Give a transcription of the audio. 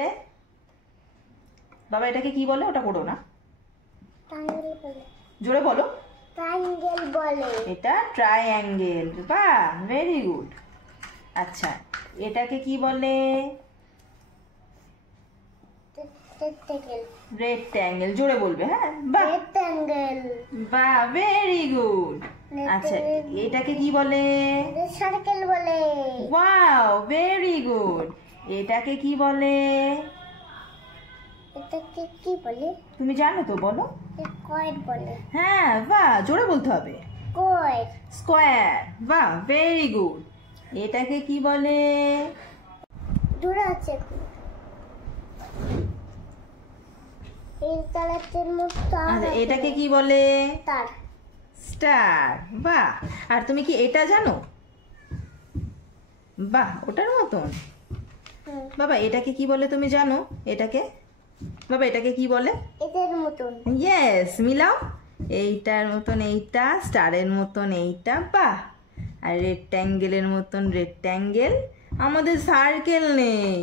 বলে? বাবা এটাকে কি বলে? ওটা করো না, জোরে বলো। ট্রায়াঙ্গেল বলে। এটা ট্রায়াঙ্গেল। বাহ, ভেরি গুড। আচ্ছা, এটাকে কি বলে? রেক্ট্যাঙ্গেল। জোরে বলবে, হ্যাঁ। বাহ, রেক্ট্যাঙ্গেল। বাহ, ভেরি গুড। আচ্ছা, এটাকে কি বলে? সার্কেল বলে। Wow, very good. এটাকে কি বলে? এটাকে কি বলে? তুমি জানো তো, বলো। স্কয়ার বলে। হ্যাঁ, বাহ, জোরে বলতে হবে। স্কয়ার। স্কয়ার। বাহ, ভেরি গুড। এটাকে কি বলে? জোরে আছে। এই তারার মতো। আচ্ছা, এটাকে কি বলে? তার। স্টার। বাহ। আর তুমি কি এটা জানো? বাহ, ওটার মতন। বাবা এটাকে কি বলে তুমি জানো? এটাকে বাবা এটাকে কি বলে? এটার মতন। ইয়েস, মিলাও। এইটার মতন এইটা, স্টারের মতন এইটা। বাহ। আর রেক্ট্যাঙ্গেলের মতন রেক্ট্যাঙ্গেল। আমাদের সার্কেল নেই।